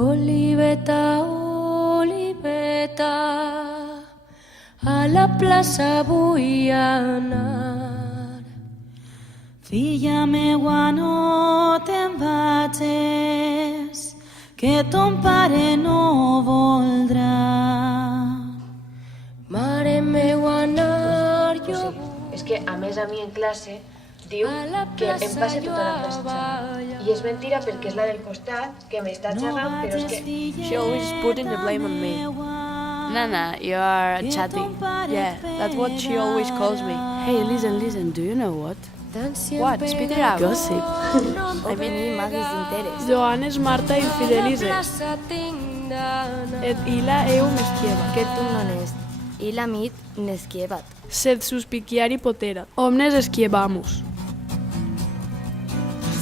Oliveta, Oliveta, a la plaça vull anar. Filla meua, no te'n vagis, que ton pare no voldrà. Mare meua, anar jo vull. És que, a més, a mi en classe diu que em passa tota la classe xerrant. I és mentira perquè és la del costat que m'està xerrant, però és que... She always putting the blame on me. Nana, you are chatting. Yeah, that's what she always calls me. Hey, listen, do you know what? What? Spit it out. Gossip. I mean, Magis d'interès. Joanes, Marta i Fidelise. Et illa eu mesquieva. Que tu non est. Illa mit nesquievat. Sed suspiciari potera. Omnes esquievamus.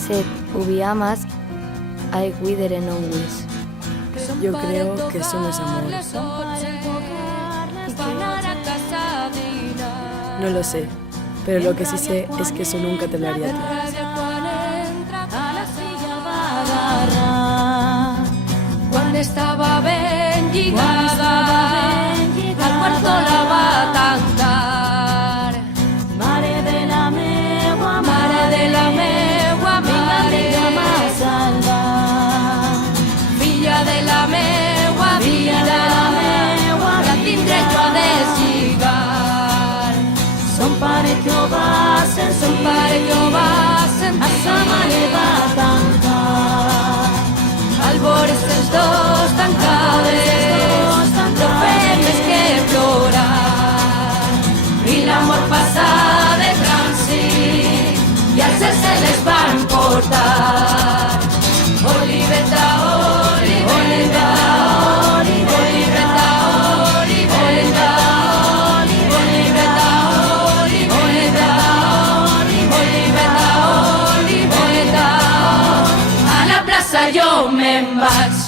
Sed ubiamas aequidere non vis. Yo creo que eso no es amor. No lo sé, pero lo que sí sé es que eso nunca te lo haría a ti. Quan estava ben lligada, al quarto la va tancar. Mare de la meua, Mare de la meua mare, m'ha salvat. filla de la meua vida, la tindré jo a deslligar. Son pare que ho va sentir, Son pare que ho va sentir, a sa mare va tancar. al veure's els dos tancades, no fem més que plorar. I l'amor passa de trànsit i al cel se les van portar. Oliveta, Oliveta, Oliveta, Oliveta, Oliveta, Oliveta, Oliveta, Oliveta, a la plaça jo me'n vaig.